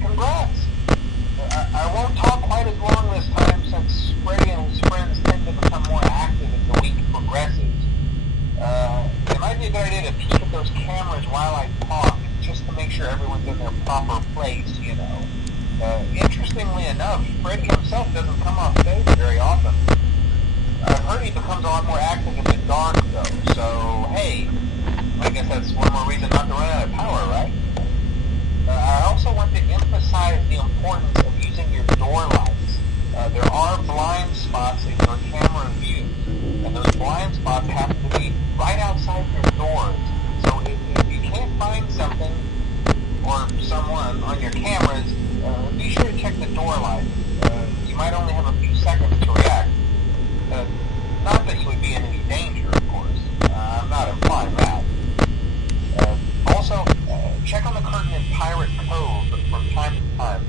Congrats! I won't talk quite as long this time since Freddy and his friends tend to become more active as the week progresses. It might be a good idea to peek at those cameras while I talk, just to make sure everyone's in their proper place, you know. Interestingly enough, Freddy himself doesn't come off stage very often. I've heard he becomes a lot more active in the dark, though, so hey, I guess that's one more reason not to run out of power, right? I also want to emphasize the importance of using your door lights. There are blind spots in your camera view, and those blind spots happen to be right outside your doors. So if you can't find something or someone on your cameras, be sure to check the door lights. You might only have a few seconds to react. Not that you would be in any danger, of course. I'm not implying that. Also, check on the curtain in Pirate Cove from time to time.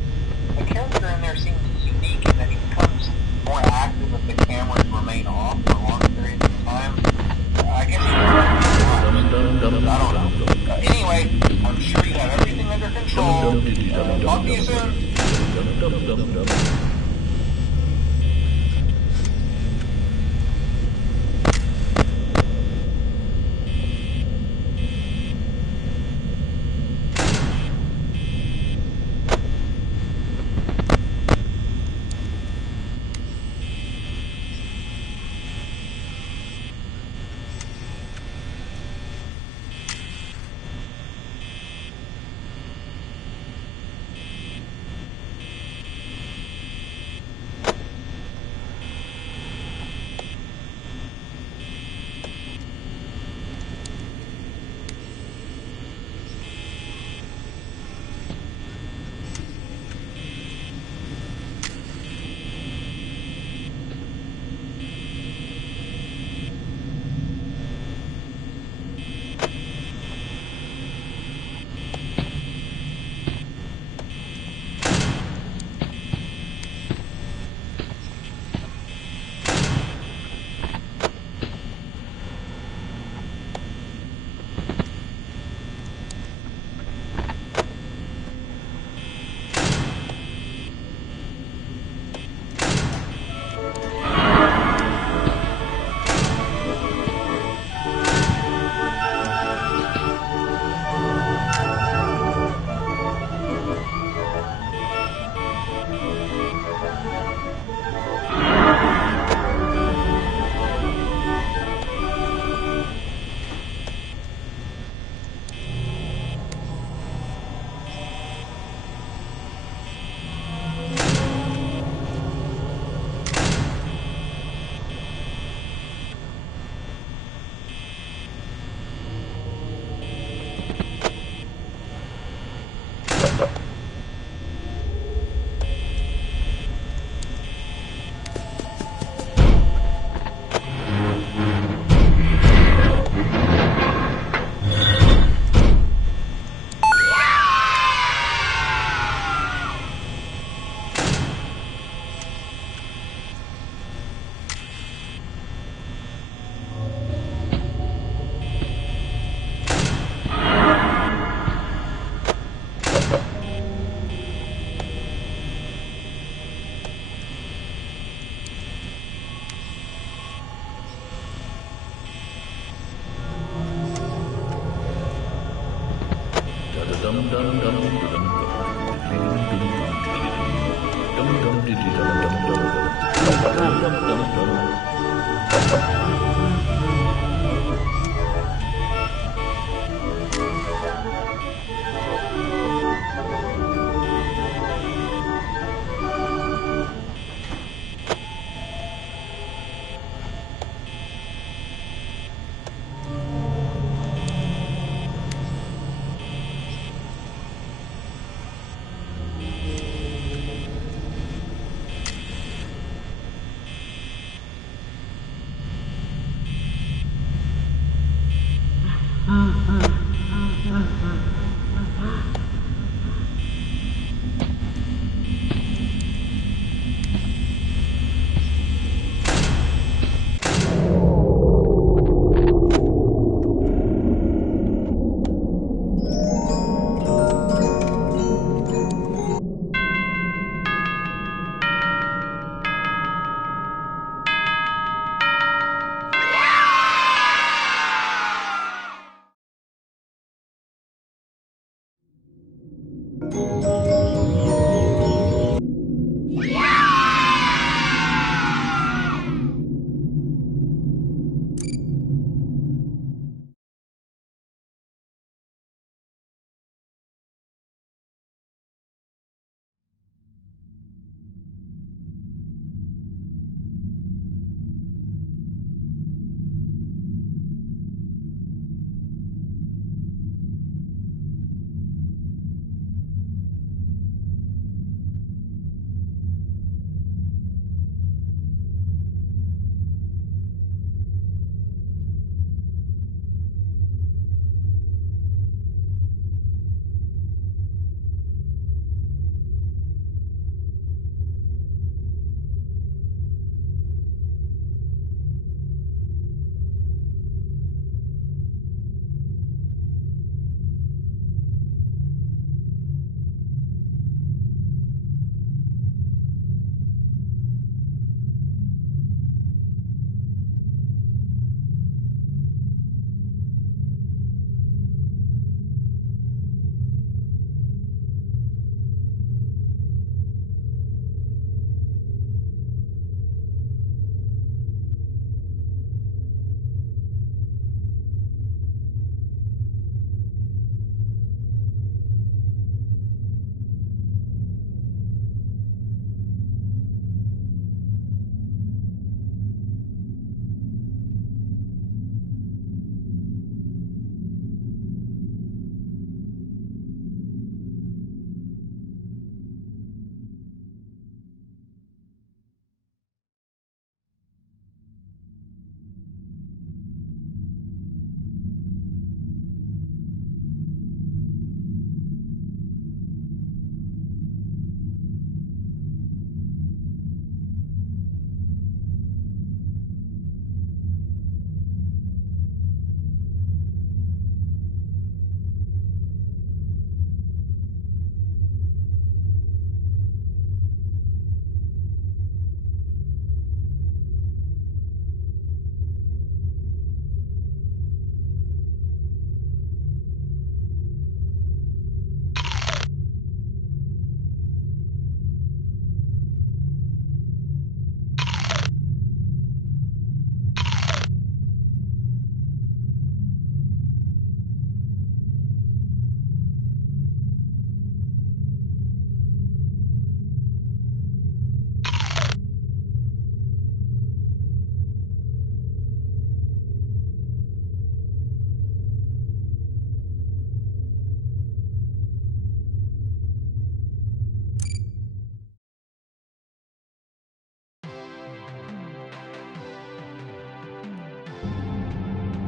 The character in there seems unique in that he becomes more active if the cameras remain off for long periods of time. I guess I don't know. Anyway, I'm sure you have everything under control. Talk to you soon.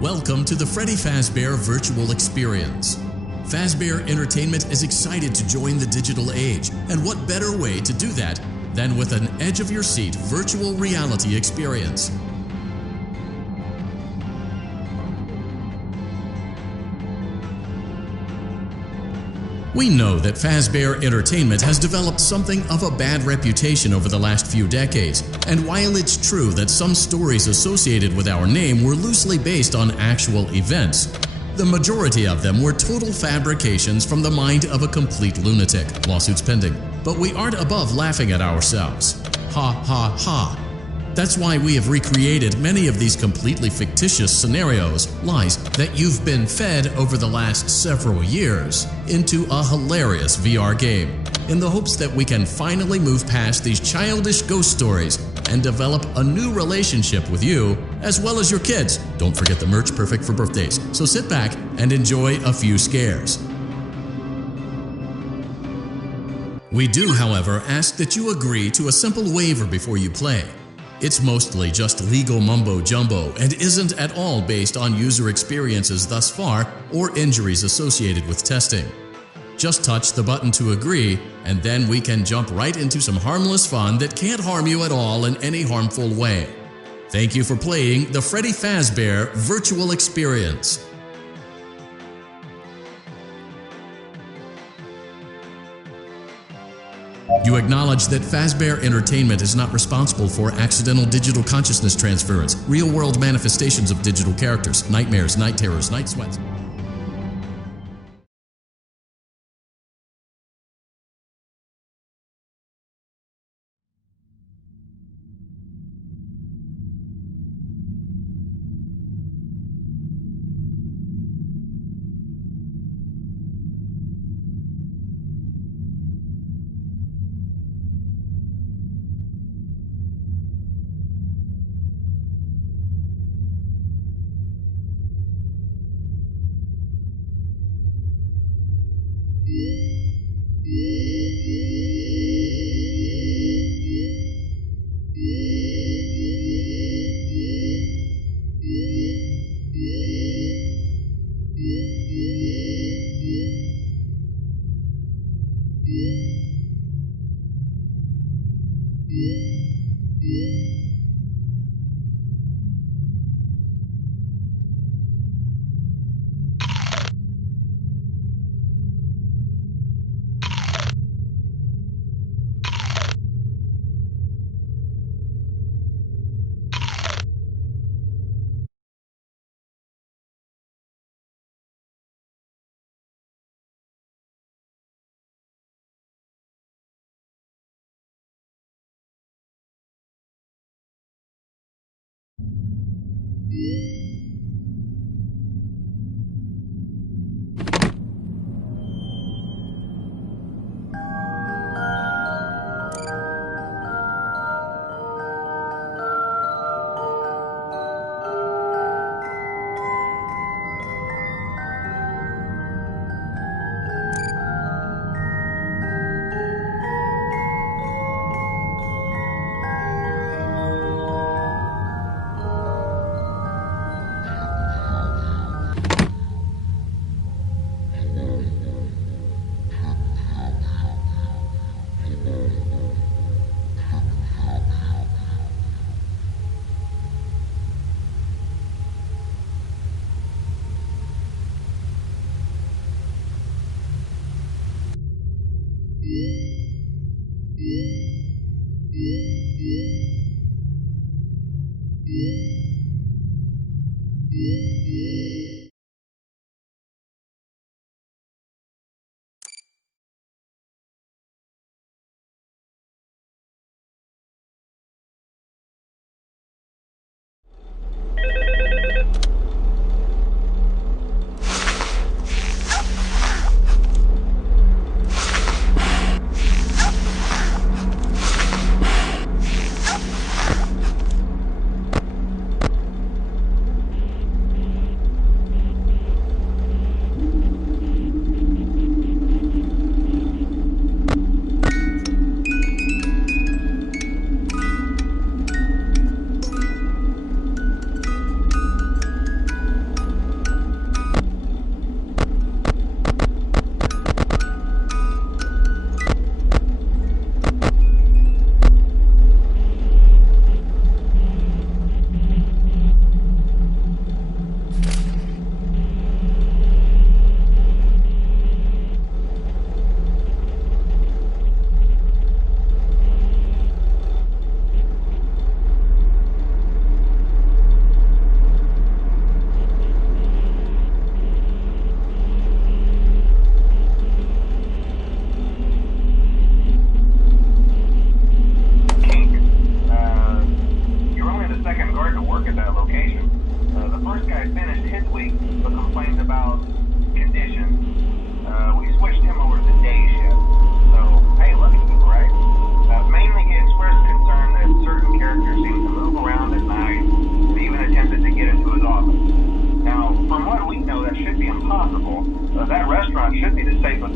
Welcome to the Freddy Fazbear Virtual Experience. Fazbear Entertainment is excited to join the digital age, and what better way to do that than with an edge-of-your-seat virtual reality experience. We know that Fazbear Entertainment has developed something of a bad reputation over the last few decades, and while it's true that some stories associated with our name were loosely based on actual events, The majority of them were total fabrications from the mind of a complete lunatic, lawsuits pending. But we aren't above laughing at ourselves. Ha ha ha. That's why we have recreated many of these completely fictitious scenarios, lies that you've been fed over the last several years, into a hilarious VR game, in the hopes that we can finally move past these childish ghost stories and develop a new relationship with you, as well as your kids. Don't forget the merch, perfect for birthdays. So sit back and enjoy a few scares. We do, however, ask that you agree to a simple waiver before you play. It's mostly just legal mumbo-jumbo and isn't at all based on user experiences thus far or injuries associated with testing. Just touch the button to agree, and then we can jump right into some harmless fun that can't harm you at all in any harmful way. Thank you for playing the Freddy Fazbear Virtual Experience. You acknowledge that Fazbear Entertainment is not responsible for accidental digital consciousness transference, real-world manifestations of digital characters, nightmares, night terrors, night sweats.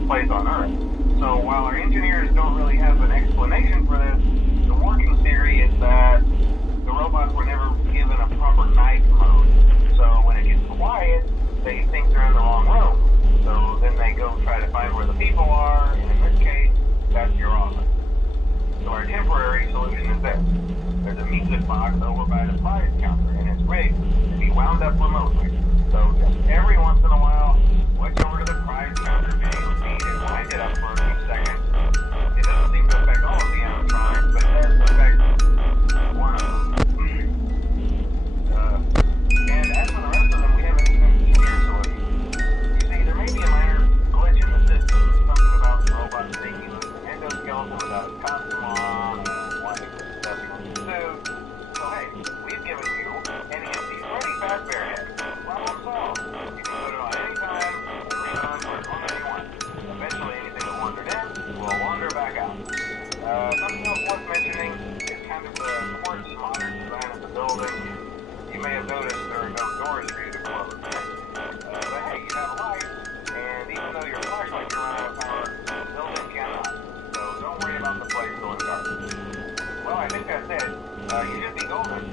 place on Earth. So while our engineers don't really have an explanation for this, the working theory is that the robots were never given a proper night mode. So when it gets quiet, they think they're in the wrong room. So then they go try to find where the people are, and in this case, that's your office. So our temporary solution is this. There's a music box over by the prize counter, and it's rigged to be wound up remotely. So just every once in a while, switch over to the prize counter video feed and wind it up for a few seconds. It doesn't seem to affect all of the animatronics, but it does affect one of them. And as for the rest of them, we have an even easier solution. You see, there may be a minor glitch in the system, something about the robot thinking it was an endoskeleton without its costume on, and wanting to stuff in the suit. So hey, we've given you an empty Freddy Fazbear head. Problem solved. You can put it on any time, and leave it on for as long as you want. Eventually, anything that wandered in will wander back out. Something else worth mentioning is kind of the quirky modern design of the building. You may have noticed there are no doors for you to close. But hey, you have a light, and even though your flashlight can run out of power, the building cannot. So don't worry about the place going dark. Well, I think that's it. You should be golden.